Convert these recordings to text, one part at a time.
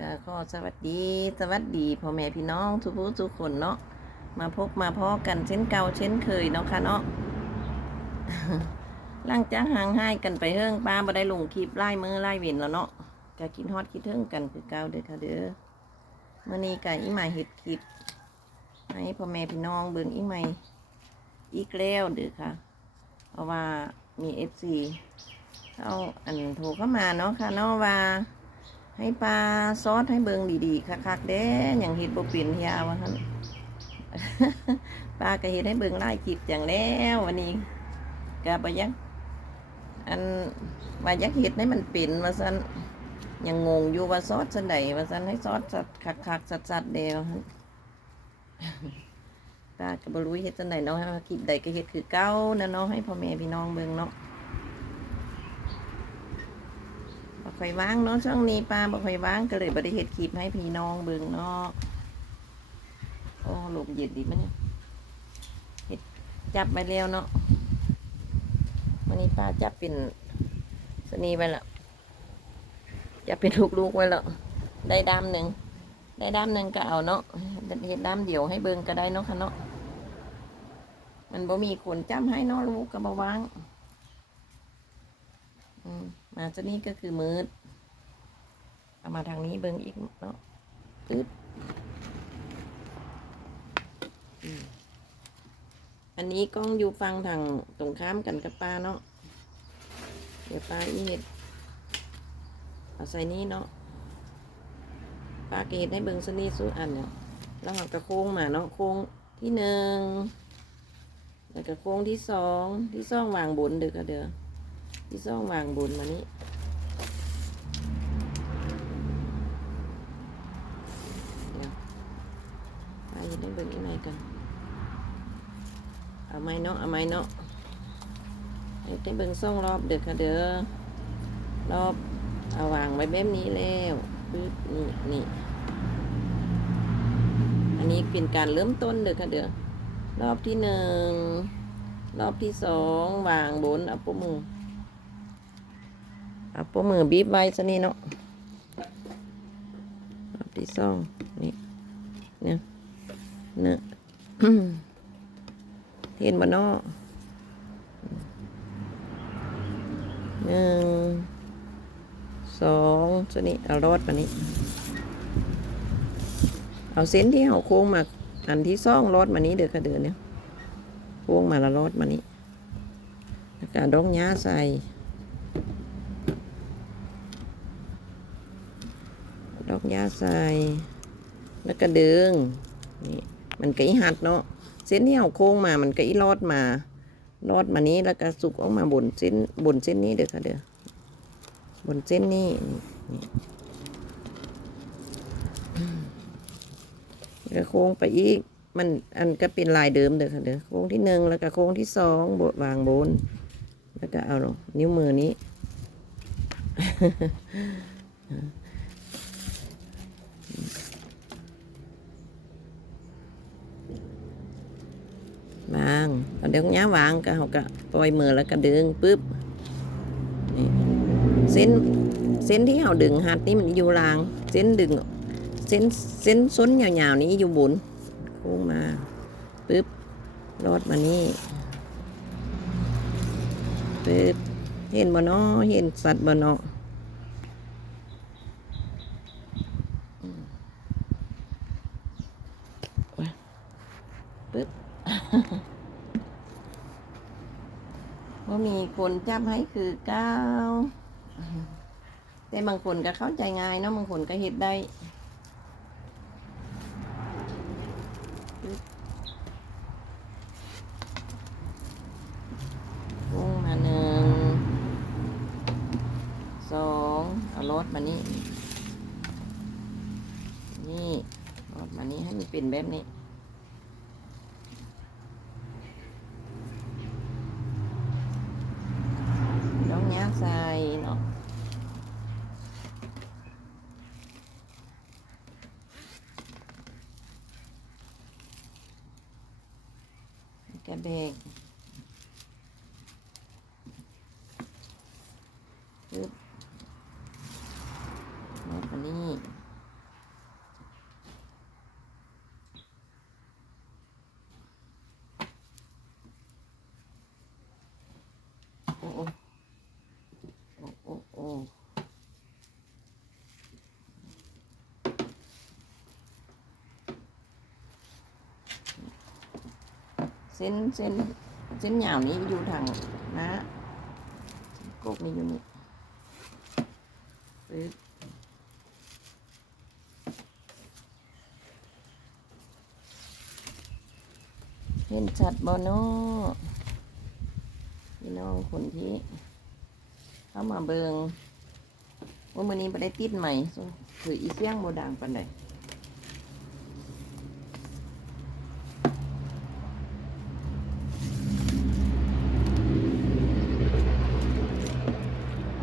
ก็ขอสวัสดี สวัสดีพ่อแม่พี่น้องทุกผู้ทุกคนเนาะมาพบมาพอกันเช่นเก่าเช่นเคยเนาะค่ะเนาะหลังจากห่างหายกันไปเฮิงป้าบ่ได้ลงคลิปไล่มือไล่เว้นแล้วเนาะก็กินฮอดคิดเฮิงกันคือเก่าเด้อค่ะเด้อมื้อนี้ก็อีใหม่เฮ็ดคลิปให้พ่อแม่พี่น้องเบิ่งอีใหม่อีกแล้วเด้อค่ะ เพราะว่ามี FC เขาอันโทรเข้ามาเนาะค่ะเนาะว่า ให้ปลาซอสให้เบิงดีๆคักๆเด้อย่างเห็ดบ่เป็นเฮียว่านปลาก็เห็ดให้เบิงไล่คลิปอย่างแล้ววันนี้ก็บ่อยักอันว่ายักเห็ดให้มันเป็นว่าซั่นยังงงอยู่ว่าซอสจังไดว่าซันให้ซอสสัดคักๆสัดๆเด้ว่าหั่นป้าก็บรู้เฮ็ดจังไดเนาะคลิปใดก็เฮ็ดคือเก่านะเนาะให้พ่อแม่พี่น้องเบิ่งเนาะ บ่ค่อยว่างเนาะช่วงนี้ป้าบ่ค่อยว่างก็เลยบ่ได้เฮ็ดคลิปให้พี่น้องเบิ่งเนาะโอ้ลมเย็นดีมั้ยเนี่ยเฮ็ดจับไปแล้วเนาะวันนี้ป้าจับเป็นสนีไปแล้วจับเป็นลูกๆไว้แล้วได้ดามหนึ่งได้ดามหนึ่งก็เอาเนาะเฮ็ดดามเดียวให้เบิ่งก็ได้เนาะค่ะเนาะมันบ่มีคนจำให้เนาะลูกก็บ่ว่างอืม มาจะนี่ก็คือมืดเอามาทางนี้เบิ้งอีกเนาะปึ๊บอันนี้กล้องอยู่ฟังทางตรงข้ามกันกับป้าเนาะเดี๋ยวป้าอีเห็ดเอาใส่นี่เนาะป้าเกดให้เบิ้งสนี่สู้อันเนี่ยแล้วเราก็โค้งมาเนาะโค้งที่หนึ่งแล้วก็โค้งที่สองที่สองวางบนเด้อกเด้อ ที่ซ่องวางบนมานี้เดี๋ยวไปได้เบิ่งอีกไหนกันเอาไม้เนาะเอาไม้เนาะให้ได้เบิ่งซ่องรอบเด้อค่ะเด้อรอบเอาวางไว้แบบนี้แล้วปึ๊บนี่นี่อันนี้เป็นการเริ่มต้นเด้อค่ะเด้อรอบที่หนึ่งรอบที่สองวางบนเอาปุมือ เอาปมือบีบไว้ซะนี่เนาะรอบที่สองนี่เนี่ยเนี่ยเห็นบ่เนาะหนึ่งสองซะนี่เอารอดมานี้เอาเส้นที่เอาโค้งมาอันที่ซ่องรอดมานี้เดือค่ะเดือเนี่ยโค้งมาและรอดมานี้แล้วก็ดองย้าใส่ ดอกยาใส่แล้วก็ดึงนี่มันก็อีหัดเนาะเส้นที่เอาโค้งมามันก็อีลอดมาลอดมานี้แล้วก็สุกออกมาบนเส้นบนเส้นนี้เด้อค่ะเด้อบนเส้นนี้นี่แล้วก็โค้งไปอีกมันอันก็เป็นลายเดิมเด้อค่ะเด้อโค้งที่หนึ่งแล้วก็โค้งที่สองบวางบน แล้วก็เอานิ้วมือนี้ วาง เอาเดี๋ยวนี้วางก็เขาก็ปล่อยมือแล้วก็ดึงปุ๊บนี่เส้นเส้นที่เขาดึงหัดนี่มันอยู่ลาง เส้นดึงเส้นเส้นส้นยาวๆนี้อยู่บนโค้งมาปุ๊บรอดมานี่ปุ๊บเห็นบ่เนาะเห็นสัตว์บ่เนาะอืมโอ้ยปึ๊บ ว่ามี คนจับให้คือเก้าแต่บางคนก็เข้าใจง่ายเนาะบางคนก็เฮ็ดได้วงมาหนึ่งสองเอารถมานี่นี่รถมานี่ให้มันเป็นแบบนี้องย้าใส่เนาะกระเบกปึ๊บรถมานี่ เส้นเส้นเส้นยาวนี้อยู่ทางนะกกนี่อยู่นี่ปึ๊บเห็นชัดบ่เนาะพี่น้องคนที่เข้ามาเบิงว่ามือนี้ไปได้ติดใหม่ so ถืออีเสียงโบดังปันใด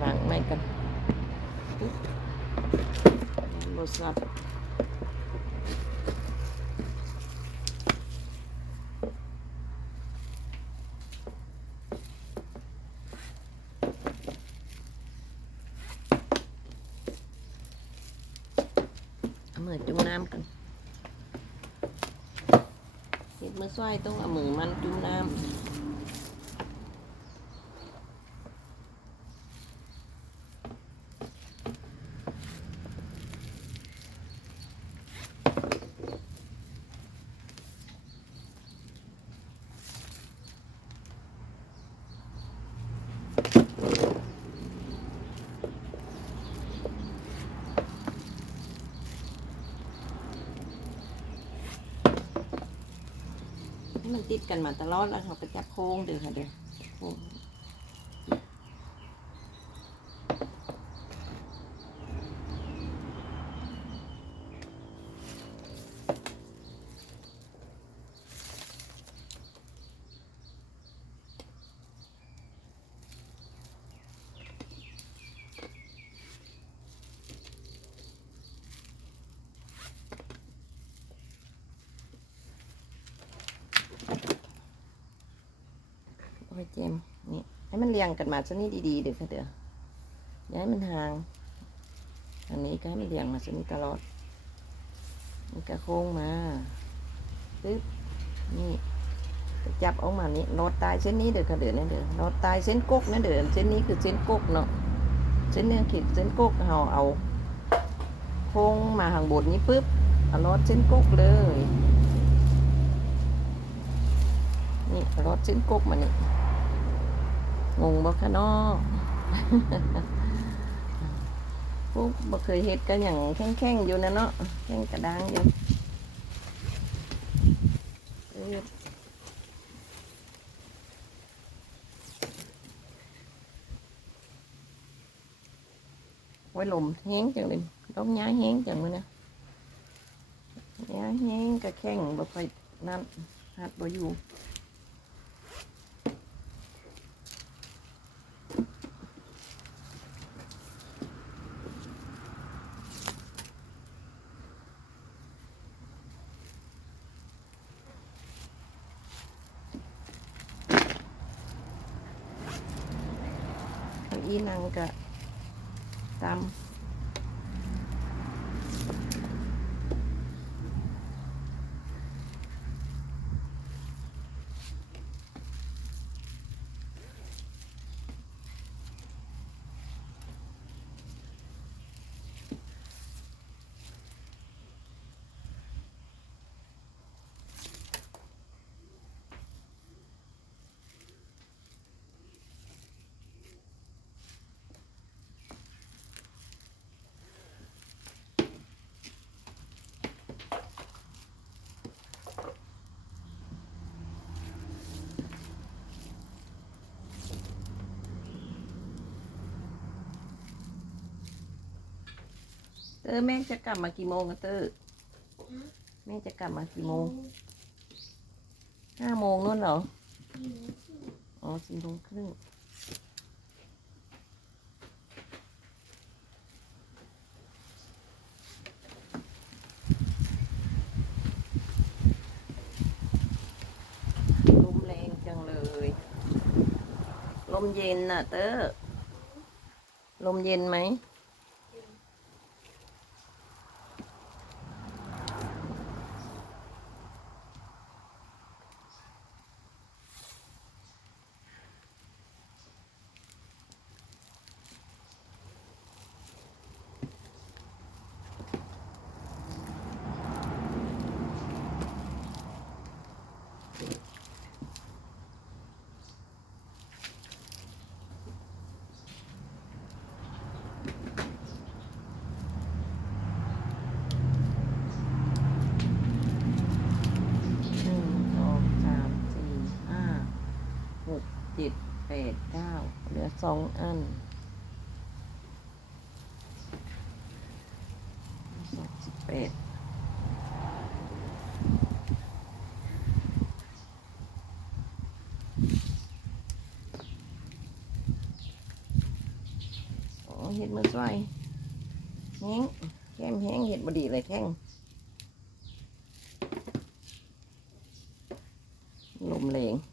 วางไม่กันปึ๊บ โทรศัพท์เอามือจุ่มน้ำกันเห็ดมือซ้อยต้องเอามือมันจุ่มน้ำ ติดกันมาตลอดแล้วเขาก็จับโค้งเดี๋ยวค่ะเดี๋ยวโค้งโอ้ยเจมส์นี่ให้ มันเรียงกันมาซะนี่ดีๆเดี๋ยวค่ะเดี๋ยวย่าให้มันห่าง อันนี้ก็ให้มันเรียงมาซะนี่ตลอดมันก็โค้งมาปึ๊บนี่จับออกมานี่นอดตายเส้นนี้เดี๋ยวค่ะเดี๋ยวนั่นเดี๋ยวนอดตายเส้นกกนั่นเดี๋ยวเส้นนี้คือเส้นกกเนาะเส้นเนี้ขีดเส้นกกเราเอาโค้งมาห่างบนนี้ปึ๊บเอานอดเส้นกกเลยนี่รถชิ้นกุ๊กมานี่ งงบ่คะนาะกุ๊กบ่เคยเฮ็ดกันอย่างแข็งๆอยู่นะเนาะแข็งกระด้างอยู่ไว้ลมแห้งจังเลยต้องย้ายแห้งจังเลยนะย้ายแห้งกระแข็งบ่ค่อยนั่นหัดบ่อยู่ เก้าอี้นั่งก็ตา เตอร์แม่จะกลับมากี่โมงอะเตอร์แม่จะกลับมากี่โมงห้าโมงนู่นเหรอ อ๋อสี่โมงครึ่งลมแรงจังเลย ลมเย็นน่ะเตอร์ลมเย็นไหม ปดเก้าเหลือสองอันสองสิบแปดโอ้เห็ดมือสวยแห้งแก้มแห้งเห็ดบดีเลยแข้งลมแรงแล้ว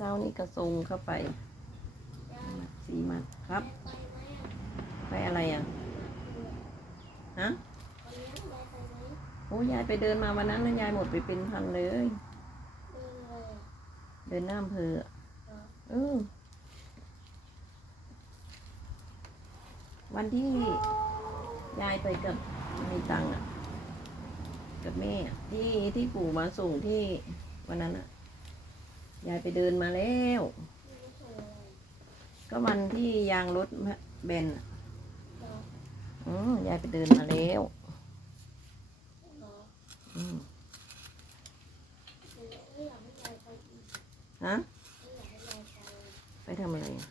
เช้านี้กระทรงเข้าไปสีมัดครับ ไปอะไรอะ ฮะโอ้ยายไปเดินมาวันนั้นแล้วยายหมดไปเป็นพันเลย เดินหน้าอำเภอเออวันที่ยายไปกับมีตังอะ กับแม่ที่ที่ปู่มาส่งที่วันนั้นอะ ยายไปเดินมาแล้ว ก็วันที่ยางรถแบนอะอืมยายไปเดินมาแล้วอืมฮะไปทำอะไรอะ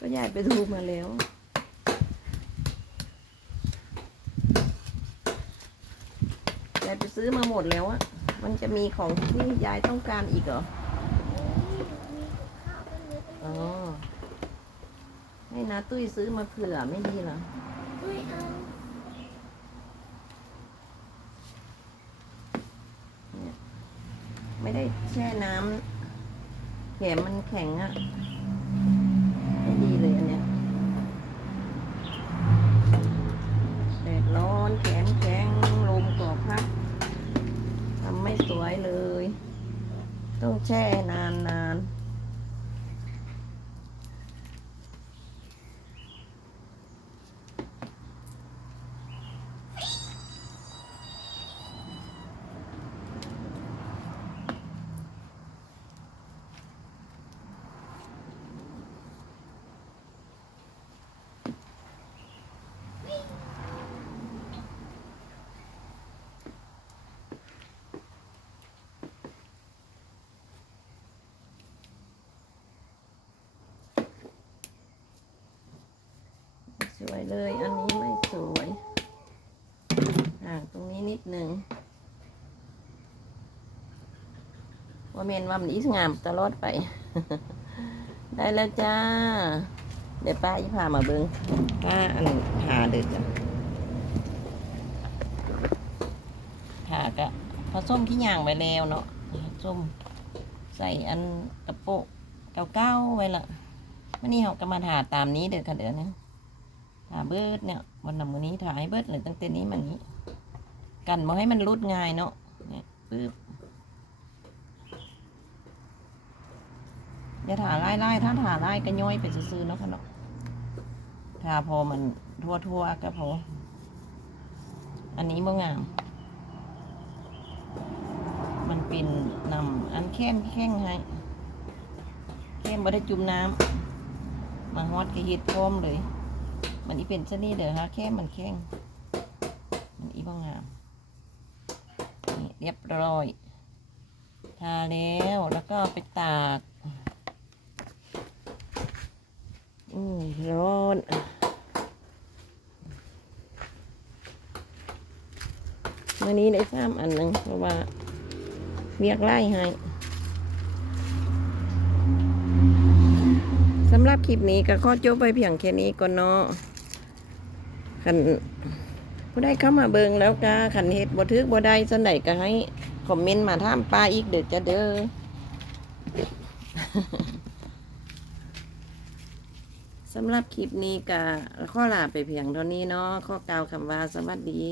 ก็ยายไปดูมาแล้ว ยายไปซื้อมาหมดแล้วอะมันจะมีของที่ยายต้องการอีกเหรออ๋อให้นาตุ้ยซื้อมาเผื่อไม่ดีเหรอไม่ได้แช่น้ำแขมมันแข็งอะไม่ดีเลยอันเนี้ยแดดร้อนแขนแข็งลมก่อพัดทำไม่สวยเลย ต้องแช่นานน วยเลย อันนี้ไม่สวยห่างตรงนี้นิดนึงว่าเมนว่ามันอีสงามตลอดไป ได้แล้วจ้า เดี๋ยวป้าจะพามาเบิงป้าอันหาเด็ดจ้ะหากะผสมขี้ย่างไว้แล้วเนาะผสมใส่อันกระโปะเก้าๆไว้ละวันนี้เราก็มาถาตามนี้เด็ดค่ะเดี๋ยวนะ ถาเบิดเนี่ยวันนำวันนี้ถ่ายเบิดเลยตั้งแต่นี้มันนี้ กันมาให้มันรุดง่ายเนาะเนี่ยปึ๊บอย่าถ่าไล่ไล่ถ้าถ่าไล่ก็ย่อยไปซื้อๆเนาะค่ะเนาะถ่าพอมันทั่วทั่วๆก็พออันนี้บ่งาม มันเป็นนำอันแค้มแข้งให้แค้มบ่ได้จุ่มน้ำมาฮอดก็เฮ็ดพร้อมเลย มันอีเป็นซะนี่เด้อฮะแค้มมันแข้งมันอีบ่งามนี่เรียบร้อย ทาแล้วแล้วก็ไปตากอืมร้อนวันนี้ได้ซ้ำอันหนึ่งเพราะว่าเวียกไล่ให้ซ้ำหรับคลิปนี้ก็ขอจบไปเพียงแค่นี้ก่อนเนาะ คันผู้ใดเข้ามาเบิงแล้วก็ขันเฮ็ดบ่ทึกบ่ได้สันใดก็ให้คอมเมนต์มาถามป้าอีกเด้อจ้ะเด้อสำหรับคลิปนี้ก็ข้อลาไปเพียงเท่านี้เนาะข้อกล่าวคำว่าสวัสดี